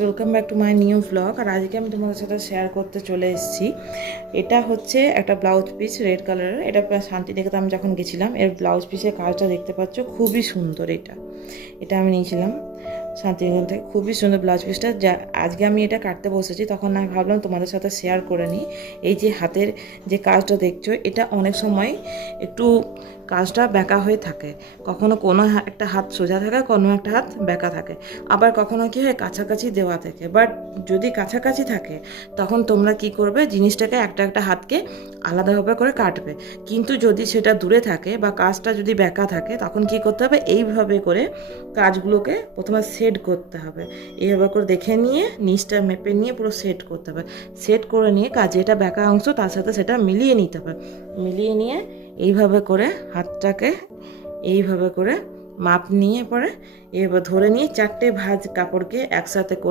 Welcome back to my new blog. আর আজকে আমি তোমাদের সাথে শেয়ার করতে চলে এসেছি। এটা হচ্ছে একটা ব্লাউজ পিস রেড কালারের। এটা শান্তিনিকেতন আমি যখন গেছিলাম, এর ব্লাউজ পিসের কাজটা দেখতে পাচ্ছ, খুবই সুন্দর। এটা আমি নিয়েছিলাম শান্তিনিকেতন থেকে। খুবই সুন্দর ব্লাউজ পিসটা। যা আজকে আমি এটা কাটতে বসেছি, তখন আমি ভাবলাম তোমাদের সাথে শেয়ার করে নিই। এই যে হাতের যে কাজটা দেখছো, এটা অনেক সময় একটু কাজটা বেঁকা হয়ে থাকে। কখনো কোনো একটা হাত সোজা থাকে, কোনো একটা হাত বেঁকা থাকে, আবার কখনো কী হয় কাছাকাছি দেওয়া থাকে। বাট যদি কাছাকাছি থাকে, তখন তোমরা কি করবে, জিনিসটাকে একটা একটা হাতকে আলাদাভাবে করে কাটবে। কিন্তু যদি সেটা দূরে থাকে বা কাজটা যদি বেঁকা থাকে, তখন কি করতে হবে, এইভাবে করে কাজগুলোকে প্রথমে সেট করতে হবে। এইভাবে করে দেখে নিয়ে নিচটা মেপে নিয়ে পুরো সেট করতে হবে। সেট করে নিয়ে কাজ যেটা বেঁকা অংশ তার সাথে সেটা মিলিয়ে নিতে হবে। মিলিয়ে নিয়ে এইভাবে করে হাতটাকে এইভাবে করে মাপ নিয়ে পরে এবার ধরে নিয়ে চারটে ভাঁজ কাপড়কে একসাথে করে